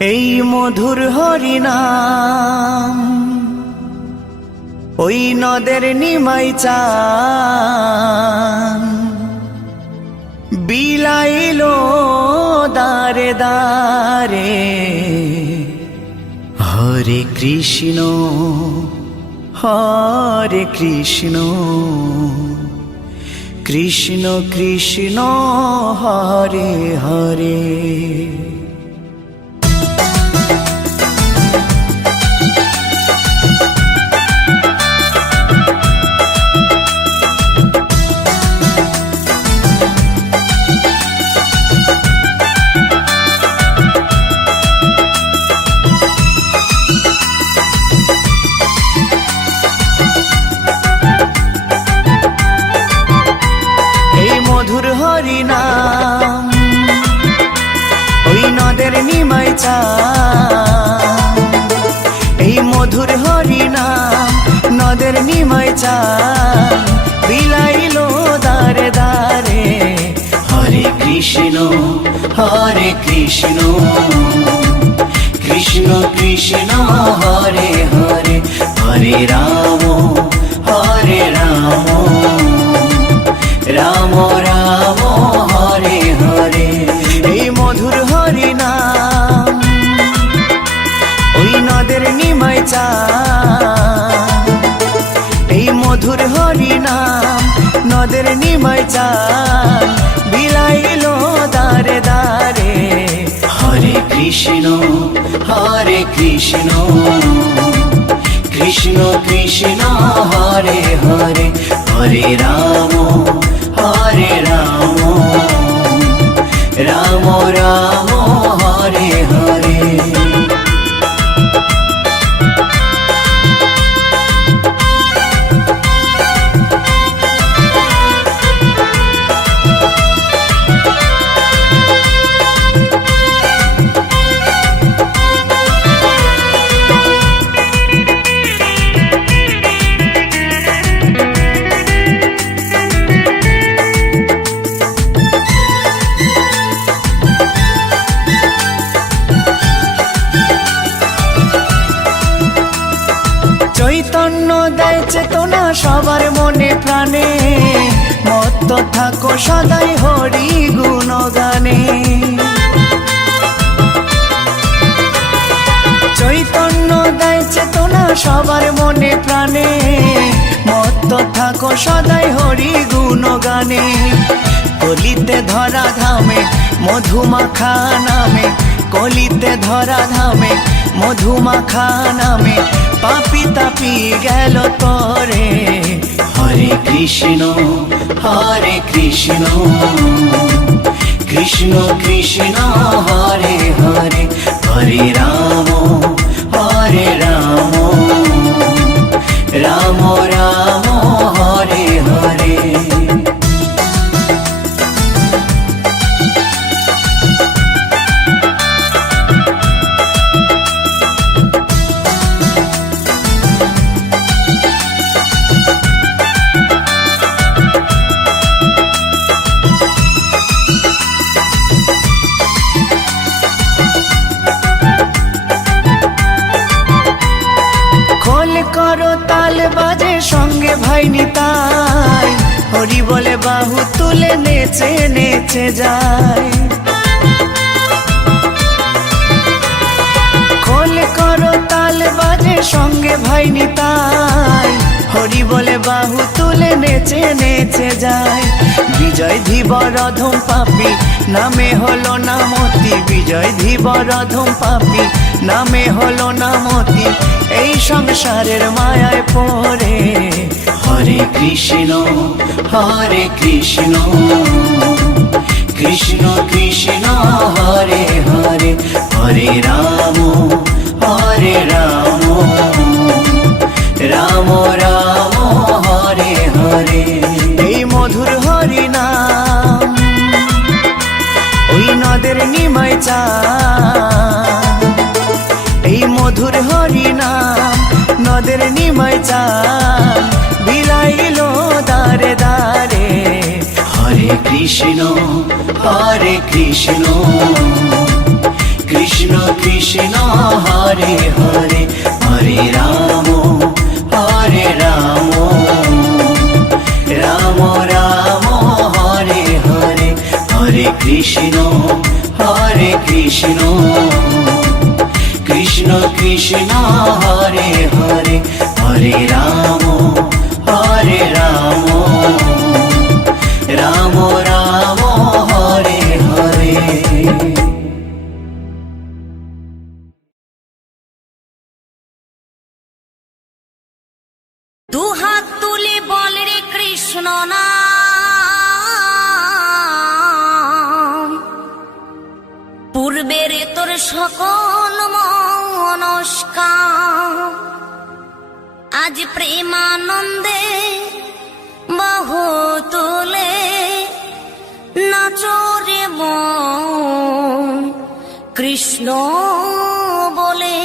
এই মধুর হরিনাম ওই নদের নিমাই চান বিলাইলো দারে দারে। হরে কৃষ্ণ হরে কৃষ্ণ কৃষ্ণ কৃষ্ণ হরে হরে। মধুর হরিনাম ওই নদের নিমাই চান, এই মধুর হরিনাম নদের নিমাই চান বিলাইলো দারে দারে। হরে কৃষ্ণ কৃষ্ণ কৃষ্ণ হরে হরে। হরে রাম রাম রাম হরে হরে। এই মধুর হরিনাম ওই নদের নিমাই চান, এই মধুর হরিনাম নদের নিমাই চান বিলাইলো দারে দারে। হরে কৃষ্ণ কৃষ্ণ কৃষ্ণ হরে হরে। হরে রাম রাম রাম হরে হরে। চৈতন্য দেয় চেতনা সবার মনে প্রাণে, মত্ত থাকো সদাই হরি গুণগানে। চৈতন্য দেয় চেতনা সবার মনে প্রাণে, মত্ত থাকো সদাই হরি গুণগানে। কলিতে ধরা ধামে মধুমাখা নামে, কলিতে ধরা ধামে মধুমাখা নামে পাপি তাপি গেল তরে। হরে কৃষ্ণ কৃষ্ণ কৃষ্ণ হরে হরে। হরে রাম রাম রাম হরে হরে। করো তাল বাজে সঙ্গে ভাই নিতাই, হরি বলে বাহু তুলে নেচে নেচে যায়। খোল করো তাল বাজে সঙ্গে ভাই নিতাই, হরি বলে বাহু তুলে নেচে নেচে যায়। বিজয় ধীবর অধম পাপী নামে হলো নামতি, বিজয় ধীবর অধম পাপী নামে হলো নামতি এই সংসারের মায়ায় পড়ে। হরে কৃষ্ণ কৃষ্ণ কৃষ্ণ হরে হরে। হরে রাম রাম রাম হরে হরে। এই মধুর হরিনাম ওই নদের নিমাই চান, এই মধুর হরিনাম নদের নিমাই চান বিলাইলো দারে দারে। হরে কৃষ্ণ কৃষ্ণ কৃষ্ণ কৃষ্ণ হরে হরে হরে রাম রাম রাম হরে হরে হরে কৃষ্ণ কৃষ্ণ কৃষ্ণ হরে হরে হরে রাম রাম রাম হরে হরে। দু হাত তুলে বল রে কৃষ্ণ নাম, পূর্বের তোর সকল মনস্কাম, আজ প্রেমানন্দে বাহু তুলে নাচরে মন কৃষ্ণ বলে।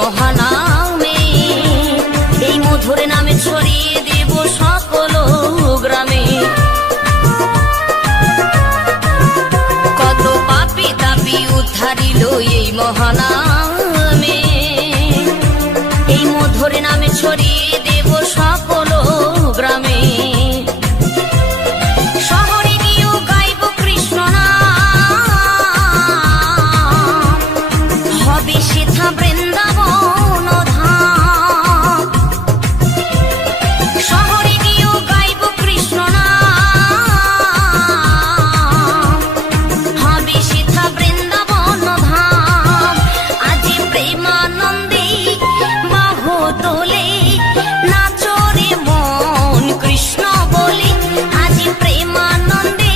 মহানামে এই মধুর নামে ছড়িয়ে দেব সকল গ্রামে। কত পাপী তাপী উদ্ধারিল এই মহানামে, এই মধুর নামে ছড়িয়ে দেব সকল গ্রামে। শহরে গিয়েও গাইব কৃষ্ণ নাম, হবে সেথা বৃন্দাবন ধাম। শহরে গিয়েও গাইব কৃষ্ণ নাম, হবে সেথা বৃন্দাবন ধাম। আজ প্রেমানন্দে বাহু তোলে নাচরে মন কৃষ্ণ বলে। আজ প্রেমানন্দে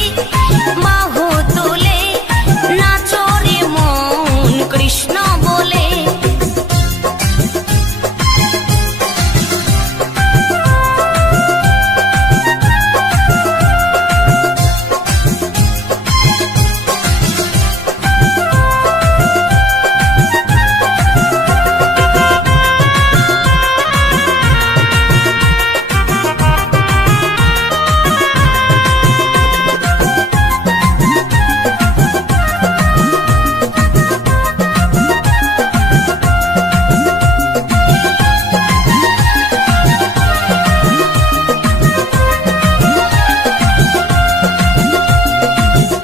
বাহু তোলে নাচরে মন কৃষ্ণ বলে।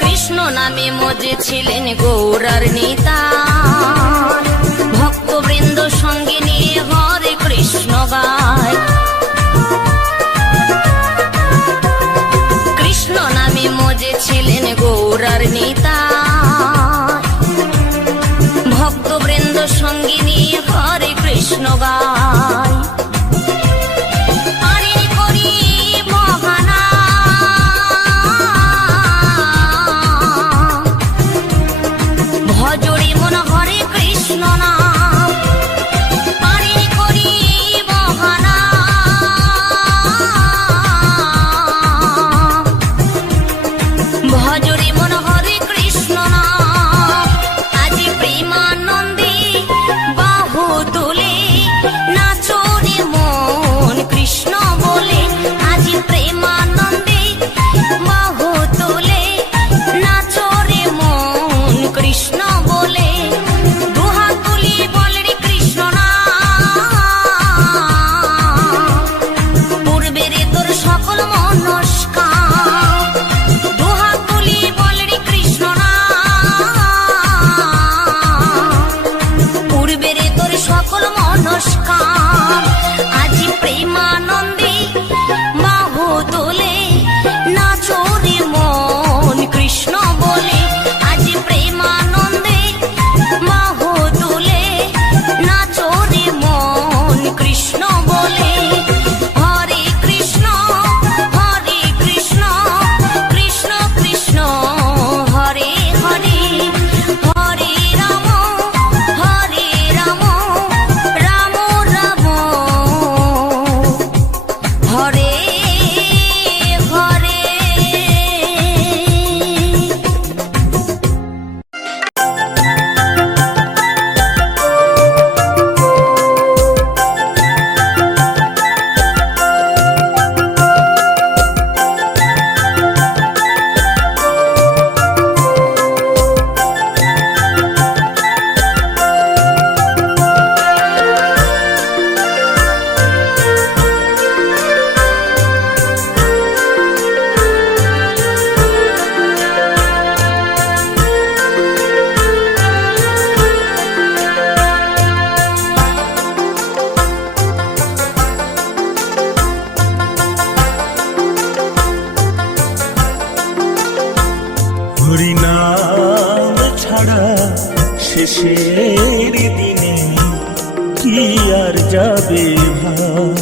কৃষ্ণ নামে মজে ছিলেন গৌরার নিতাই, ভক্তবৃন্দ সঙ্গে নিয়ে হরে কৃষ্ণ গায়। কৃষ্ণ নামে রাধার নিতাই ভক্তবৃন্দ সঙ্গে নিয়ে হরে কৃষ্ণ গায় আরে করি মহানা ভজরে মন হরে কৃষ্ণ নাম আরে করি মহানা ভজরে মন হরে কৃষ্ণ নাম আজি প্রেমানন্দে বাহু তুলে নাচরে মন কৃষ্ণ বলে আজি প্রেমানন্দে বাহু তুলে নাচরে মন কৃষ্ণ বলে দুহাত তুলি বলে রে কৃষ্ণ নাম পূর্বের তোর সকল মনস্কার দুহাত তুলি বলে রে কৃষ্ণ নাম পূর্বের তোর সকল মনস্কার আজি প্রেমানন্দে বাহু তোলে নাচরে মন কৃষ্ণ বলে আজি প্রেমানন্দে বাহু তোলে নাচরে মন কৃষ্ণ বলে হরে কৃষ্ণ কৃষ্ণ কৃষ্ণ হরে হরে হরে রাম রাম রাম হরে হরে হরিনাম ছাড়া শেষের দিনে কি আর যাবে ভাই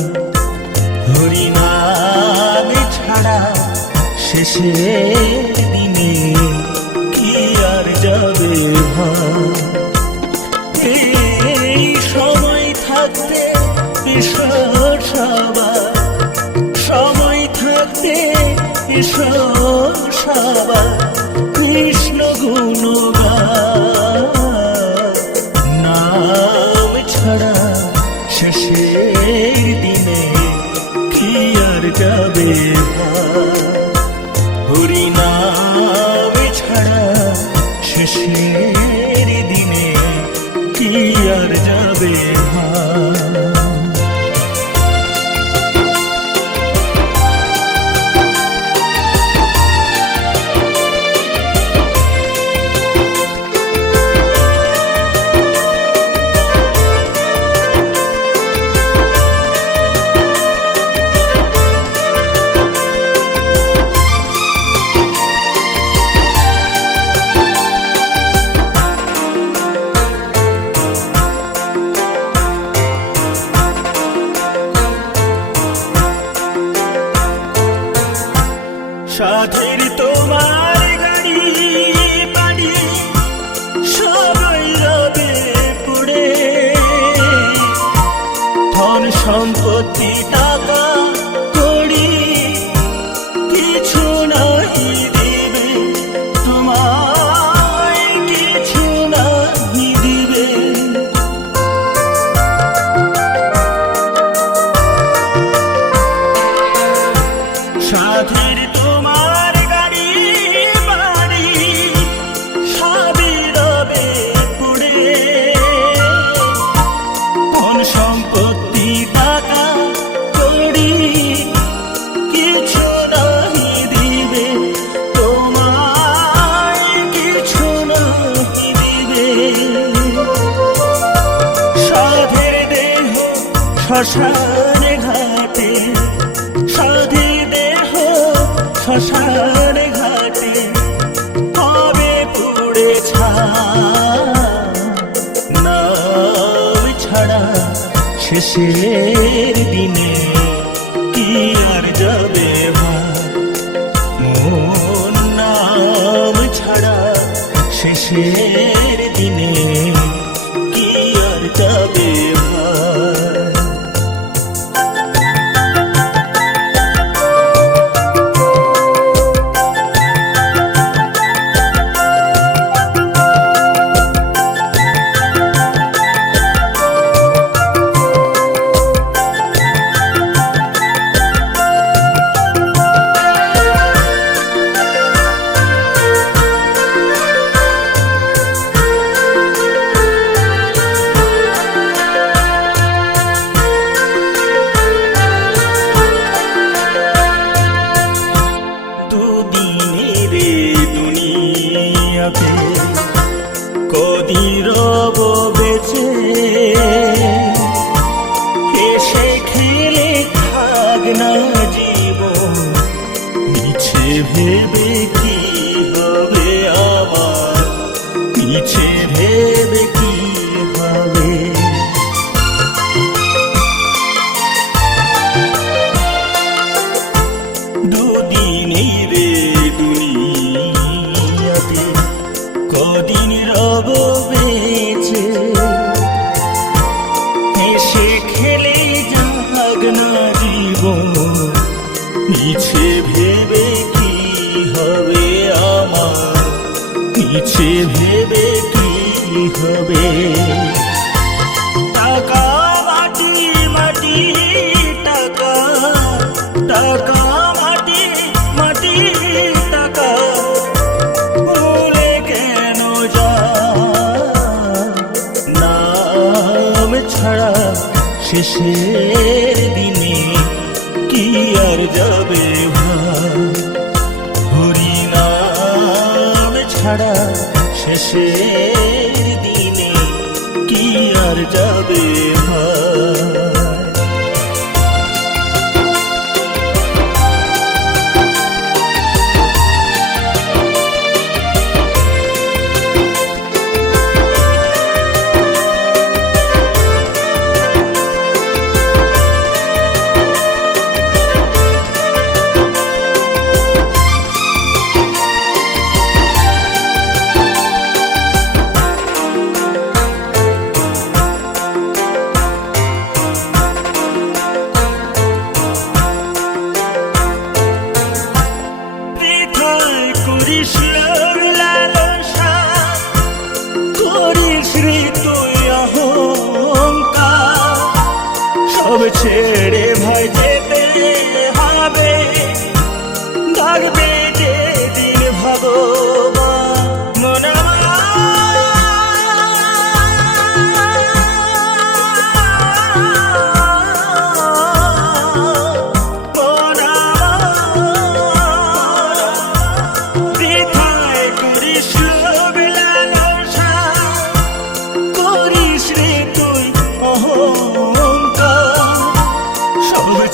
হরিনাম ছাড়া শেষের দিনে কি আর যাবে ভাই এই সময় থাকতে ঈশ্বর সবার সময় থাকতে ঈশ্বর সবার কৃষ্ণ গুণগান নাম ছাড়া শেষের দিনে কি আর যাবে হরি নাম ছাড়া শেষের দিনে কি আর যাবে সাধের তোমার গাড়ি বাড়ি সবাই রবে পুড়ে ধন সম্পত্তি টাকা কড়ি কিছু নাই দিবে তোমায় কিছু নাই দিবে সাধের তোমার গাড়ি বাড়ি সবই রবে পুড়ে ধন সম্পত্তি টাকা কড়ি কিছু নাই দিবে তোমায় কিছু নাই দিবে সাধের দেহ শ্মশানে ঘাটে সাধের দেহ শ্মশান ঘাটে শেষের দিনে কি আর যাবে ভাই মন নাম ছাড়া শেষের দিনে কি আর যাবে ভাই কদিন রব বেঁচে এসে খেলে থাক না জীবন মিছে ভেবে কি হবে আমার মিছে ভেবে কি হবে দুদিনই রে দুনিয়াতে কদিন রব বেঁচে এসে খেলে যাক না জীবন মিছে ভেবে কি হবে আমার মিছে ভেবে কি হবে টাকা মাটি মাটি টাকা টাকা মাটি মাটি টাকা ছাড়া শেষের দিনে কি আর যাবে হরি নাম ছাড়া শেষের দিনে কি আর যাবে করিস লালসা করিস রে তুই অহংকার সব ছেড়ে ভাই যেতে হবে থাকবে যে দিন ভগবান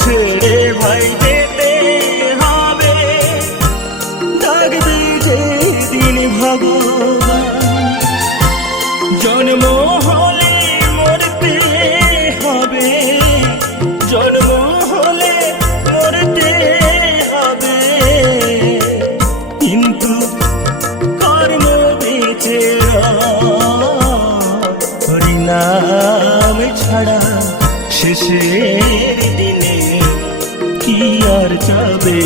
ছেড়ে ভাই যেতে হবে থাকবে যে দিন ভগবান জন্ম হলে মরতে হবে জন্ম হলে মরতে হবে কিন্তু কর্ম বেঁচে হরি নাম ছাড়া শেষের দিনে কি আর যাবে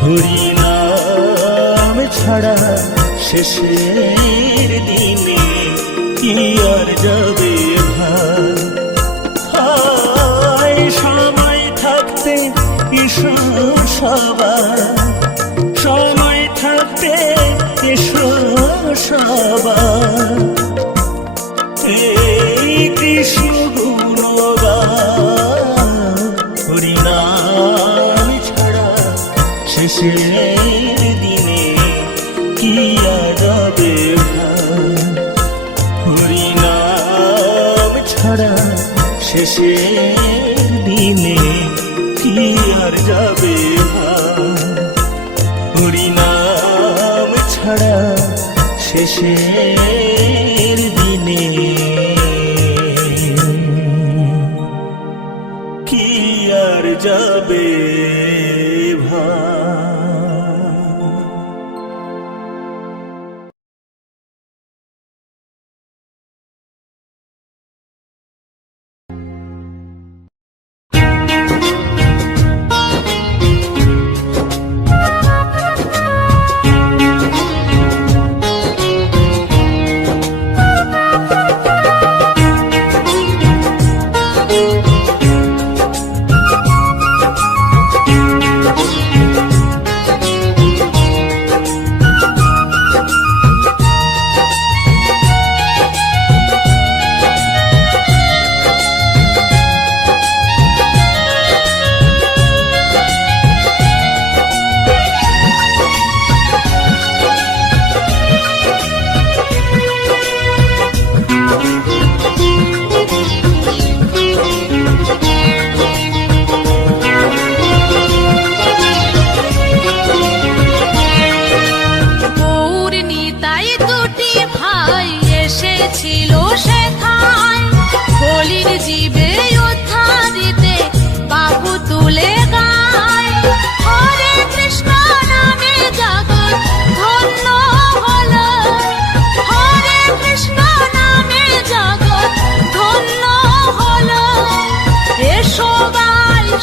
হরি নাম ছাড়া শেষের দিনে কি আর যাবে সময় থাকতে ঈশ্বর সবার সময় থাকতে ঈশ্বর সবার কৃষ্ণ গুণগান হরি নাম ছাড়া শেষের দিনে কি আর যাবে হরি নাম ছাড়া শেষের দিনে কি আর যাবে হরি নাম ছাড়া শেষের দিনে যাবে ভাই।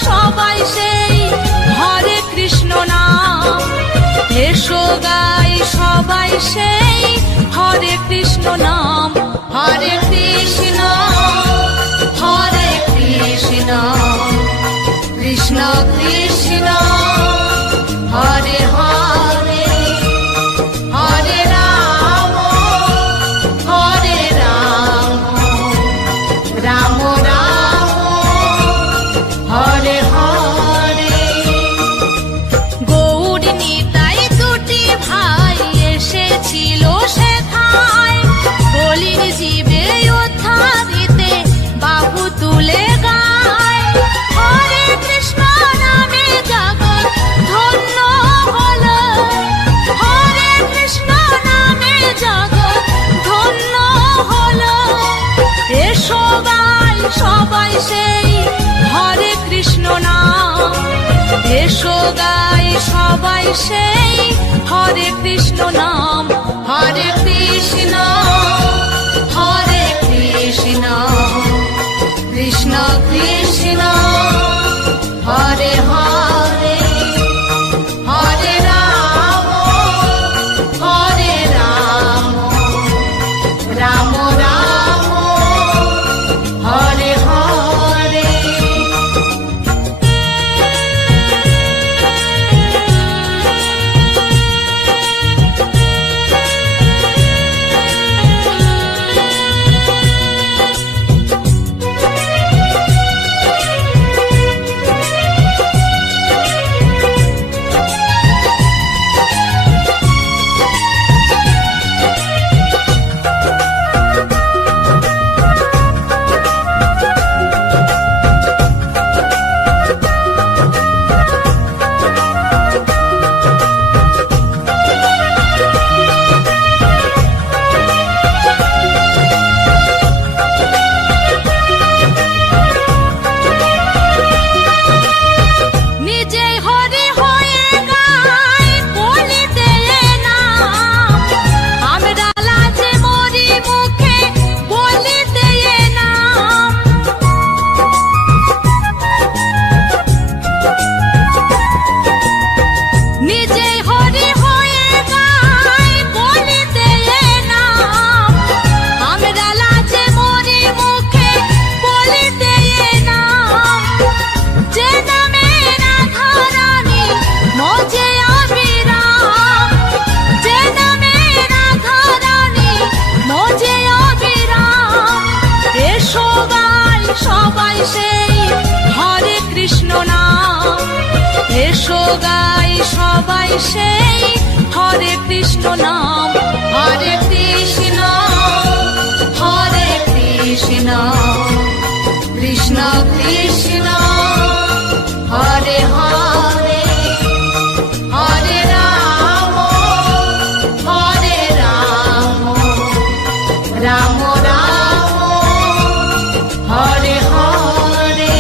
সবাই সেই হরে কৃষ্ণ নাম, এসো গাই সবাই সেই হরে কৃষ্ণ নাম। হরে কৃষ্ণ হরে কৃষ্ণ কৃষ্ণ কৃষ্ণ হরে হরে, হরে রাম হরে রাম রাম রাম হরে হরে। গৌর নিতাই দুটি ভাই এসেছিল সেথায়, বলির জীবে উদ্ধারিতে বাহু তুলে গায়। হরে কৃষ্ণ নামে জগৎ ধন্য হলো, হরে কৃষ্ণ নামে জগৎ ধন্য হলো। এসো গাই সবাই সেই হরে কৃষ্ণ নাম, এসো গাই সবাই সেই হরে কৃষ্ণ নাম। হরে কৃষ্ণ হরে কৃষ্ণ কৃষ্ণ কৃষ্ণ হরে হরে, হরে রাম হরে রাম রাম রাম হরে হরে। সবাই সেই হরে কৃষ্ণ নাম, এসো গাই সবাই সেই হরে কৃষ্ণ নাম। হরে কৃষ্ণ হরে কৃষ্ণ কৃষ্ণ কৃষ্ণ হরে হরে, হরে রাম হরে রাম রাম রাম হরে হরে।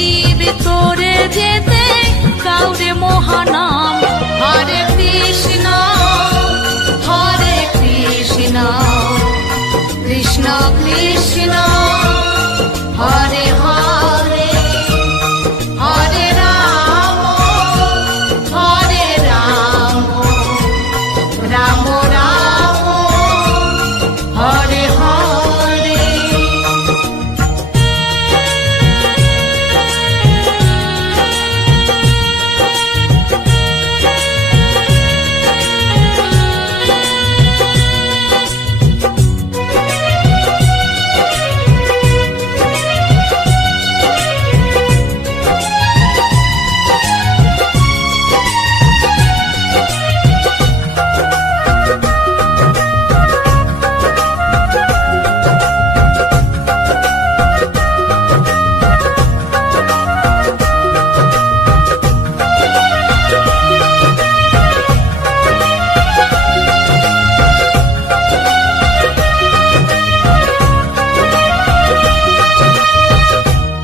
জীব তোরে যেতে কাউরে মহানাম। হরে কৃষ্ণ কৃষ্ণ কৃষ্ণ হরে হরে, হরে রাম রাম রাম হরে হরে।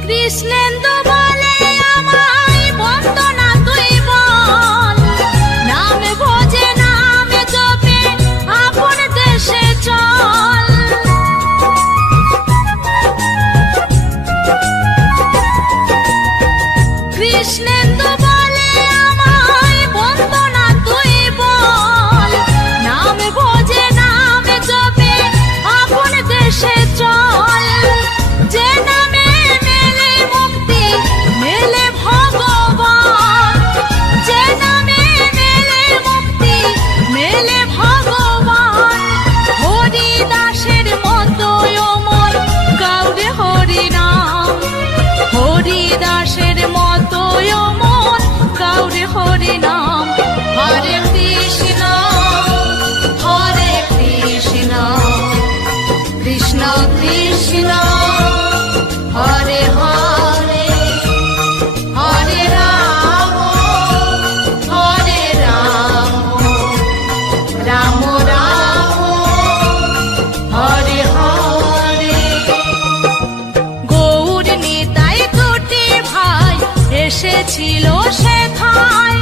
কৃষ্ণেন্দু বলে আমায় বন্দনা তুই বল, নাম ভোজে নাম জপে আপন দেশে চল। কৃষ্ণেন্দু বলে আমায় বন্দনা তুই বল, নাম ভোজে নাম জপে আপন দেশে চল। যে নামে মেলে মুক্তি মেলে ভগবান, যে নামে মেলে মুক্তি মেলে ভগবান। হরি দাসের মতো অমর কাউরে হরি নাম, হরি দাসের মতো অমর কাউরে হরি নাম। হরে কৃষ্ণ কৃষ্ণ কৃষ্ণ হরে হরে, হরে রাম রাম রাম হরে হরে। গৌর নিতাই দুটি ভাই এসেছিল সেথায়,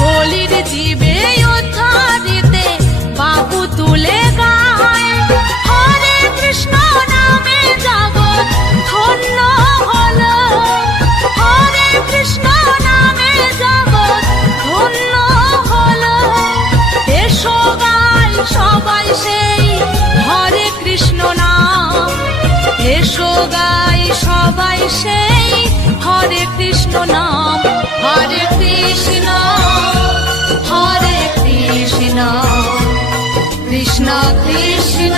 কলির জীবে উদ্ধারিতে বাহু তুলে গায়। হরে কৃষ্ণ নামে জগৎ ধন্য হলো, হরে কৃষ্ণ নামে জগৎ ধন্য হলো। এসো গাই সবাই সেই হরে কৃষ্ণ নাম, এসো গাই সবাই সেই হরে কৃষ্ণ নাম। হরে কৃষ্ণ কৃষ্ণ কৃষ্ণ